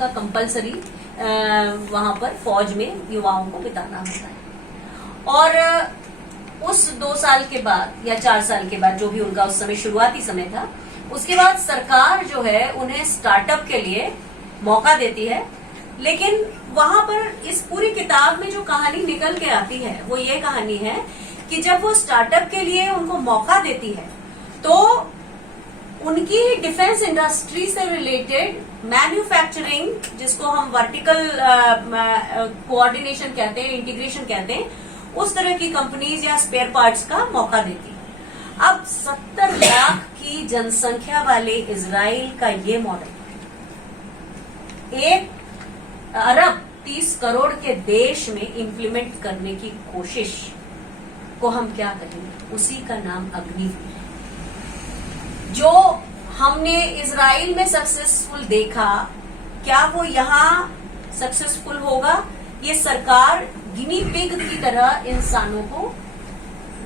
का कंपलसरी वहां पर फौज में युवाओं को बिताना होता है। और उस 2 साल के बाद या 4 साल के बाद, जो भी उनका उस समय शुरुआती समय था, उसके बाद सरकार जो है उन्हें स्टार्टअप के लिए मौका देती है। लेकिन वहां पर इस पूरी किताब में जो कहानी निकल के आती है वो ये कहानी है कि जब वो स्टार्टअप के लिए उनको मौका देती है तो उनकी डिफेंस इंडस्ट्री से रिलेटेड मैन्युफैक्चरिंग, जिसको हम वर्टिकल कोऑर्डिनेशन कहते हैं, इंटीग्रेशन कहते हैं, उस तरह की कंपनीज या स्पेयर पार्ट्स का मौका देती है। अब 70 लाख की जनसंख्या वाले इजराइल का ये मॉडल 1 अरब 30 करोड़ के देश में इंप्लीमेंट करने की कोशिश को हम क्या कहेंगे? उसी का नाम अग्निवीर। जो हमने इजराइल में सक्सेसफुल देखा, क्या वो यहाँ सक्सेसफुल होगा? ये सरकार गिनी पिग की तरह इंसानों को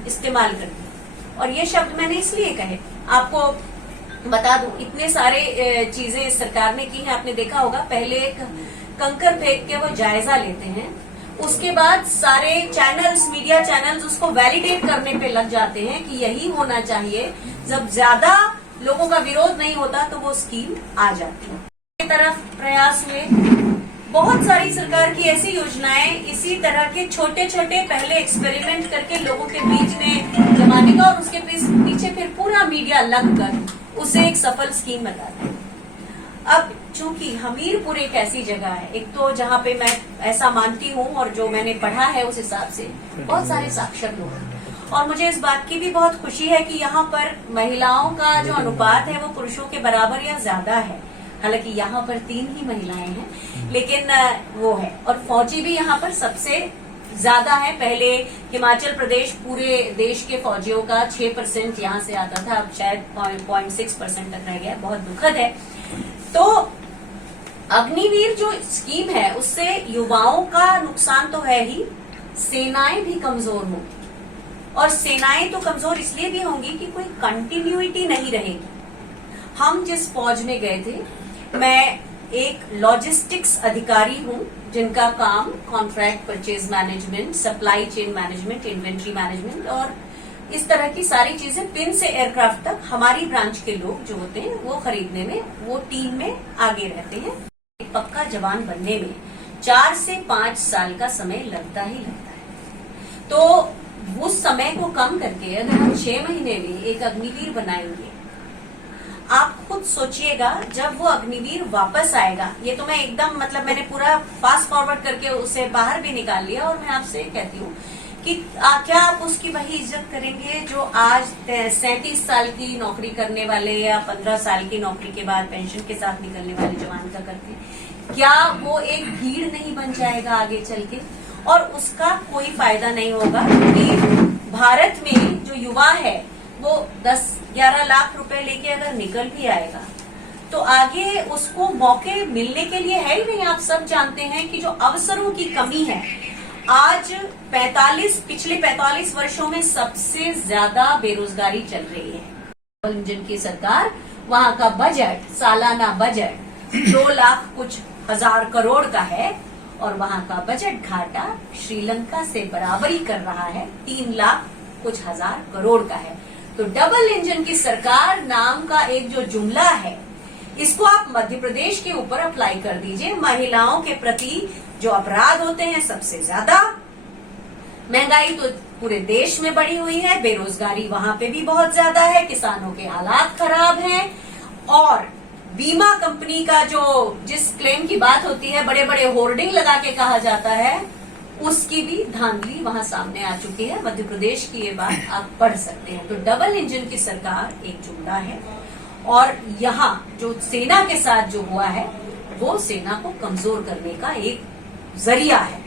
इस्तेमाल करती है। और ये शब्द मैंने इसलिए कहे, आपको बता दूं, इतने सारे चीजें इस सरकार ने की हैं। आपने देखा होगा, पहले एक कंकर फेंक के वो जायजा लेते हैं, उसके बाद सारे चैनल्स, मीडिया चैनल्स उसको वैलिडेट करने पे लग जाते हैं कि यही होना चाहिए। जब ज्यादा लोगों का विरोध नहीं होता तो वो स्कीम आ जाती है। एक तरफ प्रयास हुए, बहुत सारी सरकार की ऐसी योजनाएं इसी तरह के छोटे छोटे पहले एक्सपेरिमेंट करके लोगों के बीच में जमाने का, और उसके पीछे फिर पूरा मीडिया लगकर उसे एक सफल स्कीम बताते हैं। अब चूंकि हमीरपुर एक ऐसी जगह है, एक तो जहाँ पे मैं ऐसा मानती हूँ और जो मैंने पढ़ा है उस हिसाब से बहुत सारे साक्षर लोग हैं, और मुझे इस बात की भी बहुत खुशी है कि यहाँ पर महिलाओं का जो अनुपात है वो पुरुषों के बराबर या ज्यादा है। हालांकि यहाँ पर 3 ही महिलाएं हैं, लेकिन वो है। और फौजी भी यहाँ पर सबसे ज्यादा है। पहले हिमाचल प्रदेश पूरे देश के फौजियों का 6% यहाँ से आता था, अब शायद 0.6% तक रह गया। बहुत दुखद है। तो अग्निवीर जो स्कीम है उससे युवाओं का नुकसान तो है ही, सेनाएं भी कमजोर होंगी। और सेनाएं तो कमजोर इसलिए भी होंगी कि कोई कंटिन्यूटी नहीं रहेगी। हम जिस फौज में गए थे, मैं एक लॉजिस्टिक्स अधिकारी हूं जिनका काम contract purchase management, supply chain management, inventory management और इस तरह की सारी चीजें, पिन से एयरक्राफ्ट तक हमारी ब्रांच के लोग जो होते हैं वो खरीदने में, वो टीम में आगे रहते हैं। एक पक्का जवान बनने में 4 से 5 साल का समय लगता ही लगता है। तो उस समय को कम करके अगर हम 6 महीने में एक अग्निवीर बनाएंगे, आप खुद सोचिएगा जब वो अग्निवीर वापस आएगा। ये तो मैं एकदम मैंने पूरा फास्ट फॉरवर्ड करके उसे बाहर भी निकाल लिया, और मैं आपसे कहती हूँ कि क्या आप उसकी वही इज्जत करेंगे जो आज 37 साल की नौकरी करने वाले या 15 साल की नौकरी के बाद पेंशन के साथ निकलने वाले जवान का करते हैं? क्या वो एक भीड़ नहीं बन जाएगा आगे चल के? और उसका कोई फायदा नहीं होगा, क्योंकि भारत में जो युवा है वो 10-11 लाख रुपए लेके अगर निकल भी आएगा तो आगे उसको मौके मिलने के लिए है ही नहीं। आप सब जानते हैं कि जो अवसरों की कमी है, आज पिछले 45 वर्षों में सबसे ज्यादा बेरोजगारी चल रही है। इंजन की सरकार, वहां का बजट, सालाना बजट 2 लाख कुछ हजार करोड़ का है, और वहां का बजट घाटा श्रीलंका से बराबरी कर रहा है, 3 लाख कुछ हजार करोड़ का है। तो डबल इंजन की सरकार नाम का एक जो जुमला है, इसको आप मध्य प्रदेश के ऊपर अप्लाई कर दीजिए। महिलाओं के प्रति जो अपराध होते हैं सबसे ज्यादा, महंगाई तो पूरे देश में बढ़ी हुई है, बेरोजगारी वहां पे भी बहुत ज्यादा है, किसानों के हालात खराब हैं, और बीमा कंपनी का जिस क्लेम की बात होती है, बड़े बड़े होर्डिंग लगा के कहा जाता है, उसकी भी धांधली वहां सामने आ चुकी है। मध्य प्रदेश की ये बात आप पढ़ सकते हैं। तो डबल इंजन की सरकार एक जुमला है, और यहाँ जो सेना के साथ जो हुआ है वो सेना को कमजोर करने का एक जरिया है।